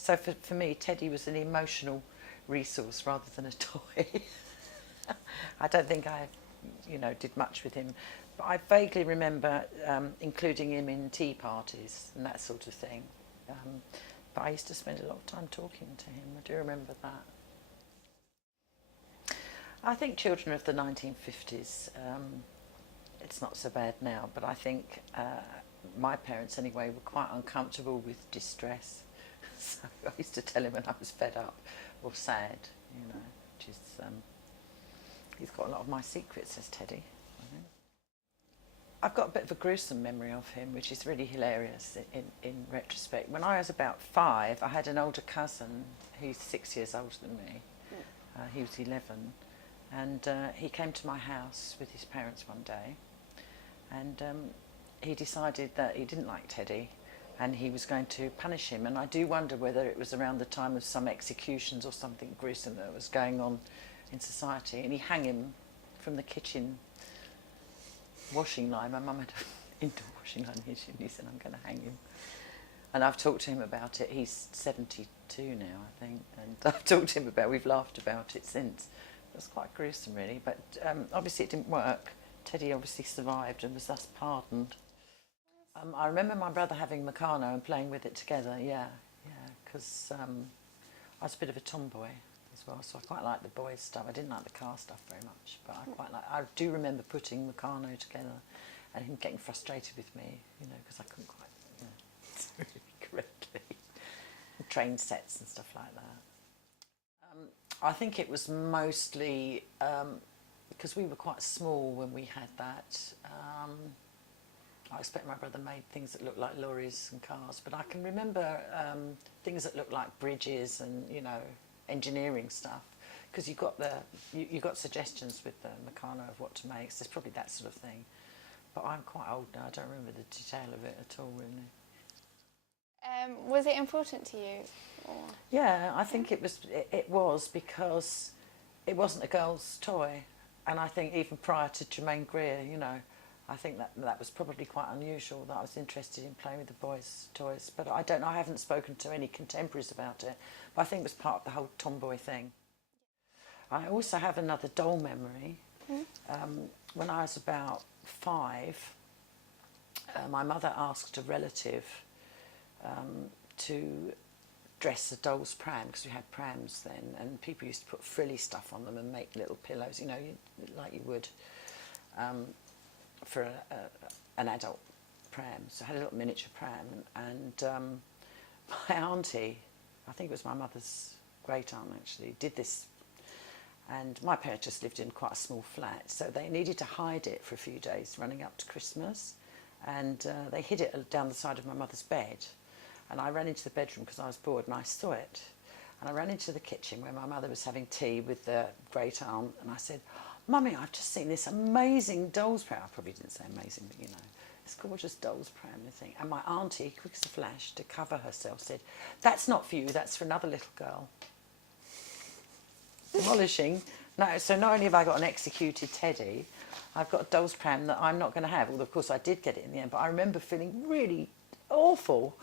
So for me, Teddy was an emotional resource rather than a toy. I don't think I, did much with him. But I vaguely remember including him in tea parties and that sort of thing. But I used to spend a lot of time talking to him. I do remember that. I think children of the 1950s, it's not so bad now, but I think my parents anyway were quite uncomfortable with distress. So I used to tell him when I was fed up or sad, which is, he's got a lot of my secrets, says Teddy. I've got a bit of a gruesome memory of him, which is really hilarious in retrospect. When I was about 5, I had an older cousin who's 6 years older than me. He was 11. And he came to my house with his parents one day, and he decided that he didn't like Teddy and he was going to punish him. And I do wonder whether it was around the time of some executions or something gruesome that was going on in society. And he hung him from the kitchen washing line. My mum had an indoor washing line here, and he said, I'm going to hang him. And I've talked to him about it. He's 72 now, I think, and I've talked to him about it. We've laughed about it since. It was quite gruesome, really, but obviously it didn't work. Teddy obviously survived and was thus pardoned. I remember my brother having Meccano and playing with it together, yeah, because I was a bit of a tomboy as well, so I quite liked the boys' stuff. I didn't like the car stuff very much, but I do remember putting Meccano together and him getting frustrated with me, because I couldn't quite, do it correctly. Train sets and stuff like that. I think it was mostly because we were quite small when we had that. I expect my brother made things that looked like lorries and cars, but I can remember things that looked like bridges and engineering stuff, because you got suggestions with the Meccano of what to make. So there's probably that sort of thing. But I'm quite old now. I don't remember the detail of it at all, really. Was it important to you? Or? Yeah, I think it was because it wasn't a girl's toy, and I think even prior to Jermaine Greer, I think that was probably quite unusual that I was interested in playing with the boys' toys. But I don't know, I haven't spoken to any contemporaries about it, but I think it was part of the whole tomboy thing. I also have another doll memory. When I was about 5, my mother asked a relative to dress a doll's pram, because we had prams then, and people used to put frilly stuff on them and make little pillows, like you would for an adult pram. So I had a little miniature pram, and my auntie, I think it was my mother's great aunt actually, did this. And my parents just lived in quite a small flat, so they needed to hide it for a few days running up to Christmas, and they hid it down the side of my mother's bed. And I ran into the bedroom because I was bored, and I saw it. And I ran into the kitchen where my mother was having tea with the great aunt, and I said, Mummy, I've just seen this amazing doll's pram. I probably didn't say amazing, but this gorgeous doll's pram thing. And my auntie, quick as a flash, to cover herself, said, that's not for you, that's for another little girl. Demolishing. No, so not only have I got an executed Teddy, I've got a doll's pram that I'm not going to have. Although, of course, I did get it in the end, but I remember feeling really awful.